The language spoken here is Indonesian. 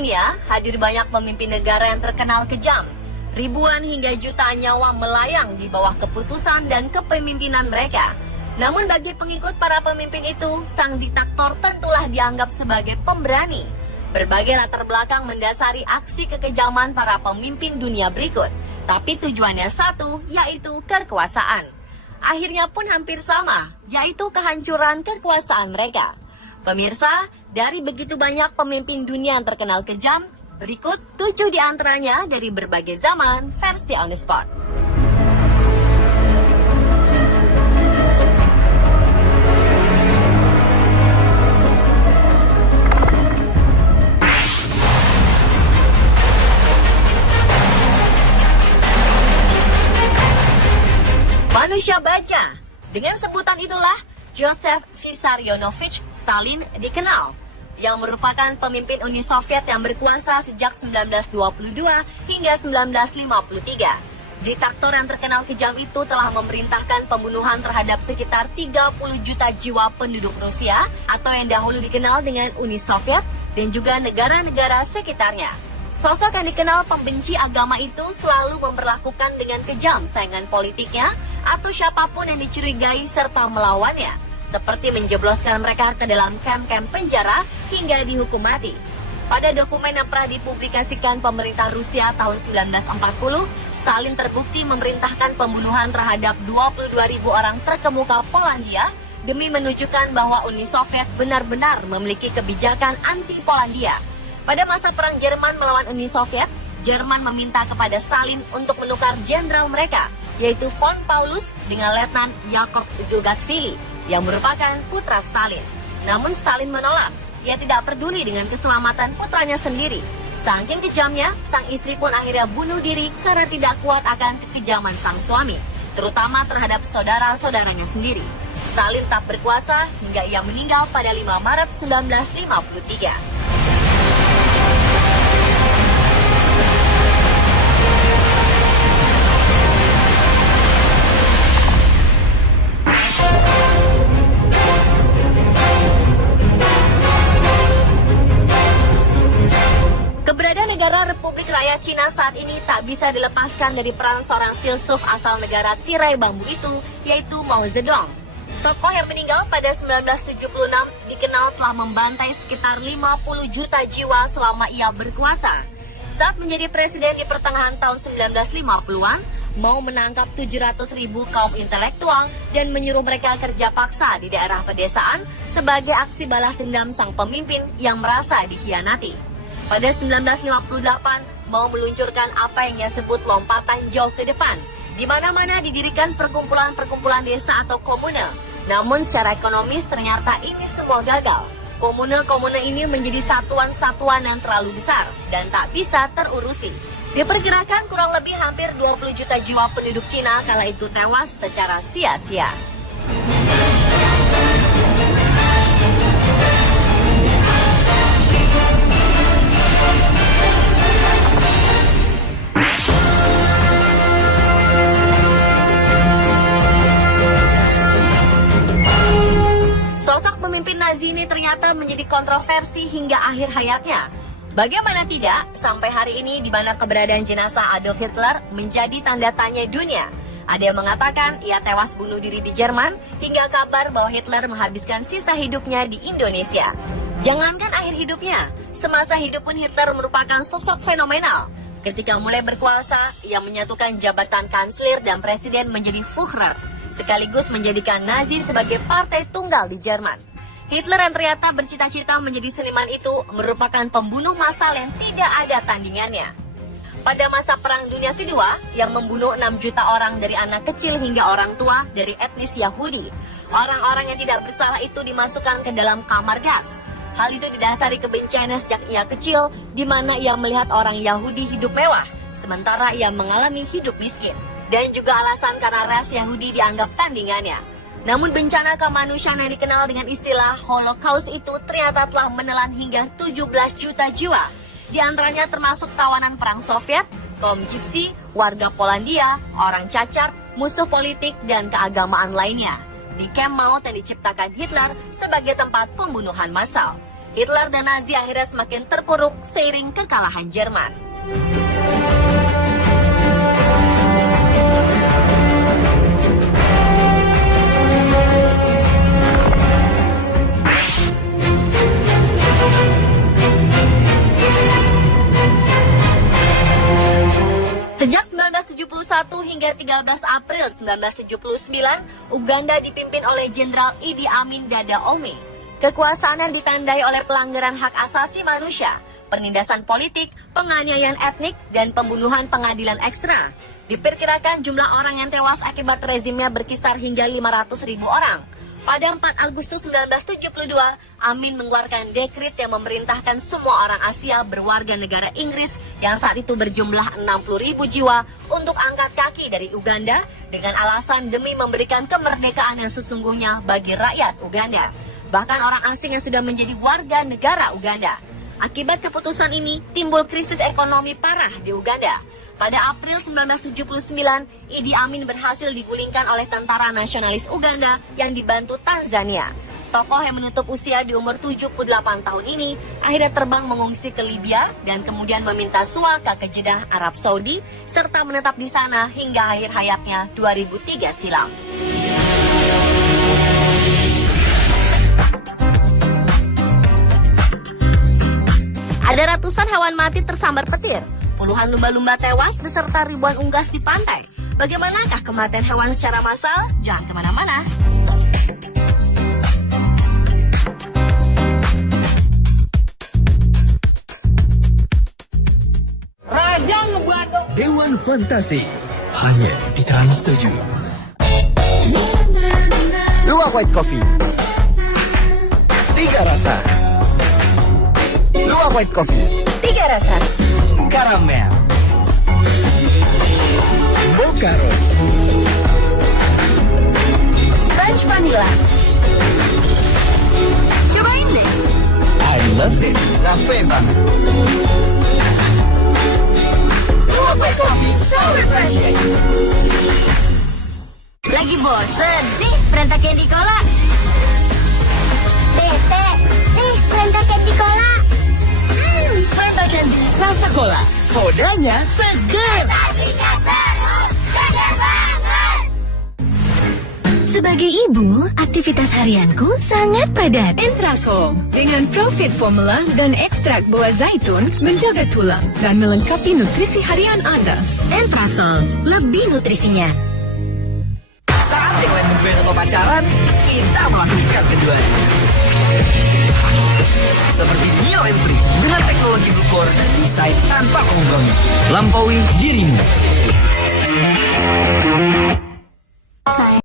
dunia, hadir banyak pemimpin negara yang terkenal kejam. Ribuan hingga jutaan nyawa melayang di bawah keputusan dan kepemimpinan mereka. Namun bagi pengikut para pemimpin itu, sang diktator tentulah dianggap sebagai pemberani. Berbagai latar belakang mendasari aksi kekejaman para pemimpin dunia berikut. Tapi tujuannya satu, yaitu kekuasaan. Akhirnya pun hampir sama, yaitu kehancuran kekuasaan mereka. Pemirsa, dari begitu banyak pemimpin dunia yang terkenal kejam, berikut 7 di antaranya dari berbagai zaman versi On The Spot. Manusia baja. Dengan sebutan itulah Joseph Vissarionovich Stalin dikenal, yang merupakan pemimpin Uni Soviet yang berkuasa sejak 1922 hingga 1953. Diktator yang terkenal kejam itu telah memerintahkan pembunuhan terhadap sekitar 30 juta jiwa penduduk Rusia atau yang dahulu dikenal dengan Uni Soviet dan juga negara-negara sekitarnya. Sosok yang dikenal pembenci agama itu selalu memperlakukan dengan kejam saingan politiknya atau siapapun yang dicurigai serta melawannya, seperti menjebloskan mereka ke dalam kamp-kamp penjara hingga dihukum mati. Pada dokumen yang pernah dipublikasikan pemerintah Rusia tahun 1940, Stalin terbukti memerintahkan pembunuhan terhadap 22.000 orang terkemuka Polandia demi menunjukkan bahwa Uni Soviet benar-benar memiliki kebijakan anti-Polandia. Pada masa Perang Jerman melawan Uni Soviet, Jerman meminta kepada Stalin untuk menukar jenderal mereka, yaitu von Paulus dengan Letnan Yakov Zugashvili, yang merupakan putra Stalin. Namun Stalin menolak. Ia tidak peduli dengan keselamatan putranya sendiri. Saking kejamnya, sang istri pun akhirnya bunuh diri karena tidak kuat akan kekejaman sang suami, terutama terhadap saudara-saudaranya sendiri. Stalin tak berkuasa hingga ia meninggal pada 5 Maret 1953. Keberadaan negara Republik Rakyat Cina saat ini tak bisa dilepaskan dari peran seorang filsuf asal negara tirai bambu itu, yaitu Mao Zedong. Tokoh yang meninggal pada 1976 dikenal telah membantai sekitar 50 juta jiwa selama ia berkuasa. Saat menjadi presiden di pertengahan tahun 1950-an, Mao menangkap 700.000 kaum intelektual dan menyuruh mereka kerja paksa di daerah pedesaan sebagai aksi balas dendam sang pemimpin yang merasa dikhianati. Pada 1958, Mao meluncurkan apa yang ia sebut lompatan jauh ke depan. Di mana-mana didirikan perkumpulan-perkumpulan desa atau komune. Namun secara ekonomis ternyata ini semua gagal. Komune-komune ini menjadi satuan-satuan yang terlalu besar dan tak bisa terurusi. Diperkirakan kurang lebih hampir 20 juta jiwa penduduk Cina kala itu tewas secara sia-sia. Pemimpin Nazi ini ternyata menjadi kontroversi hingga akhir hayatnya. Bagaimana tidak, sampai hari ini di mana keberadaan jenazah Adolf Hitler menjadi tanda tanya dunia. Ada yang mengatakan ia tewas bunuh diri di Jerman, hingga kabar bahwa Hitler menghabiskan sisa hidupnya di Indonesia. Jangankan akhir hidupnya, semasa hidup pun Hitler merupakan sosok fenomenal. Ketika mulai berkuasa, ia menyatukan jabatan kanselir dan presiden menjadi Führer, sekaligus menjadikan Nazi sebagai partai tunggal di Jerman. Hitler yang ternyata bercita-cita menjadi seniman itu merupakan pembunuh massal yang tidak ada tandingannya. Pada masa Perang Dunia Kedua, yang membunuh 6 juta orang dari anak kecil hingga orang tua dari etnis Yahudi, orang-orang yang tidak bersalah itu dimasukkan ke dalam kamar gas. Hal itu didasari kebenciannya sejak ia kecil, di mana ia melihat orang Yahudi hidup mewah, sementara ia mengalami hidup miskin. Dan juga alasan karena ras Yahudi dianggap tandingannya. Namun bencana kemanusiaan yang dikenal dengan istilah Holocaust itu ternyata telah menelan hingga 17 juta jiwa. Di antaranya termasuk tawanan perang Soviet, kaum Gypsy, warga Polandia, orang cacat, musuh politik, dan keagamaan lainnya. Di kamp maut yang diciptakan Hitler sebagai tempat pembunuhan massal. Hitler dan Nazi akhirnya semakin terpuruk seiring kekalahan Jerman. Sejak 1971 hingga 13 April 1979, Uganda dipimpin oleh Jenderal Idi Amin Dada Ome. Kekuasaan yang ditandai oleh pelanggaran hak asasi manusia, penindasan politik, penganiayaan etnik, dan pembunuhan pengadilan ekstra. Diperkirakan jumlah orang yang tewas akibat rezimnya berkisar hingga 500.000 orang. Pada 4 Agustus 1972, Amin mengeluarkan dekret yang memerintahkan semua orang Asia berwarga negara Inggris yang saat itu berjumlah 60.000 jiwa untuk angkat kaki dari Uganda dengan alasan demi memberikan kemerdekaan yang sesungguhnya bagi rakyat Uganda, bahkan orang asing yang sudah menjadi warga negara Uganda. Akibat keputusan ini, timbul krisis ekonomi parah di Uganda. Pada April 1979, Idi Amin berhasil digulingkan oleh tentara nasionalis Uganda yang dibantu Tanzania. Tokoh yang menutup usia di umur 78 tahun ini akhirnya terbang mengungsi ke Libya dan kemudian meminta suaka ke Jeddah, Arab Saudi, serta menetap di sana hingga akhir hayatnya 2003 silam. Ada ratusan hewan mati tersambar petir. Puluhan lumba-lumba tewas beserta ribuan unggas di pantai. Bagaimanakah kematian hewan secara massal? Jangan kemana-mana. Raja ngebadok. Dewan Fantasi hanya di Trans 7. Luwak White Coffee 3 rasa. Luwak White Coffee 3 rasa. Karamel, Bokaros, French Vanilla. Cobain deh. I love it. Cafe banget. Luwak White Coffee, so refreshing. Lagi bosen? Nih, perintah Candy Cola. Tete, nih perintah Candy Cola. Fanta Candy rasa cola. Sodanya seger. Sasinya seru, seger banget. Sebagai ibu, aktivitas harianku sangat padat. Entrasol dengan Profit Formula dan ekstrak buah zaitun menjaga tulang dan melengkapi nutrisi harian Anda. Entrasol, lebih nutrisinya. Saat yang lain band atau pacaran, kita melakukan keduanya. Seperti Mio M3 dengan teknologi Blue Core dan desain tanpa pengunggungnya. Lampaui dirimu.